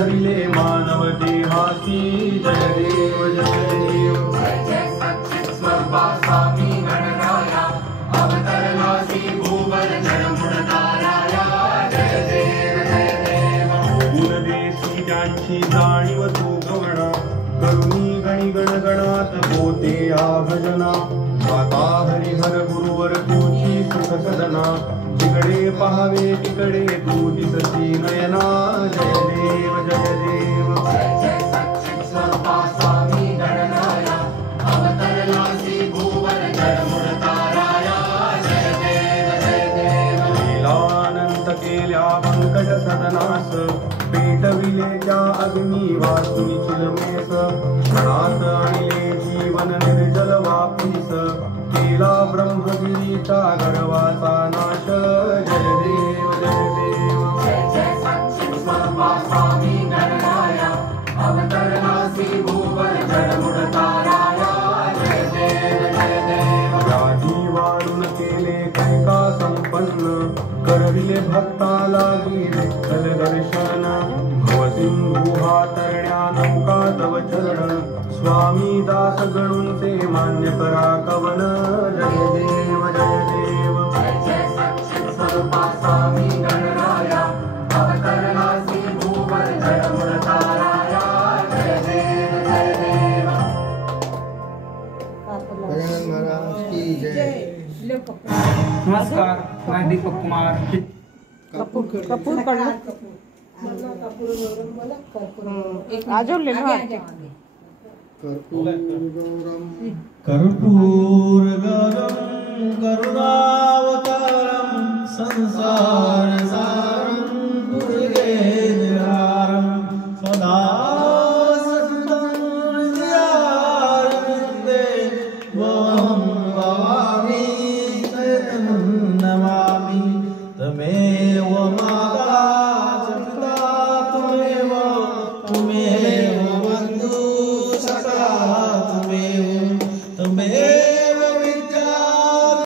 धरिले मानव देहासी जय देव जय देव जय जय सच्चित स्वरूपा स्वामी गणराया अवतरलासी भूवर जडमुड ताराया जय देव जय देव गुणदेशी ज्यांची जाणीव तू गवणा करुणी गणी गणगणात होते या भजना माता हरिहर गुरुवर तुझी सुख सदना जिकडे पहावे तिकडे तू दिसती नयना जय देव जय देव जय जय सच्चित स्वरूपा स्वामी गणराया अवतरलासी भूवर जडमुड ताराया जय देव जय देव लीलानंत केल्या व्यंकट सदनास पेटविले त्या अग्नी वासुनी चिलमेस क्षणात आणले जीवन निर्जल वापीस केला ब्रह्मगिरीचा गर्वाचा नाश जय देव जय देव जय जय सच्चित स्वरूपा स्वामी गणराया अवतरलासी भूवर जडमुड ताराया जय देव जय देव या जीवारून केले कैका संपन्न करविले भक्ताला विठ्ठल दर्शन भवसिंधू हा तरण्या नौका तव चरण स्वामी दास गणूंचे मान्य करा कवन जय देव जय देव जय जय सच्चित स्वरूपा स्वामी गणराया अवतरलासी भूवर जडमुड ताराया जय देव जय देव गजानन महाराज की जय। नमस्कार, मैं दीपक कुमार। कपूर करना आजो ले लो कर्पूरगौरं करुणावतारं संसार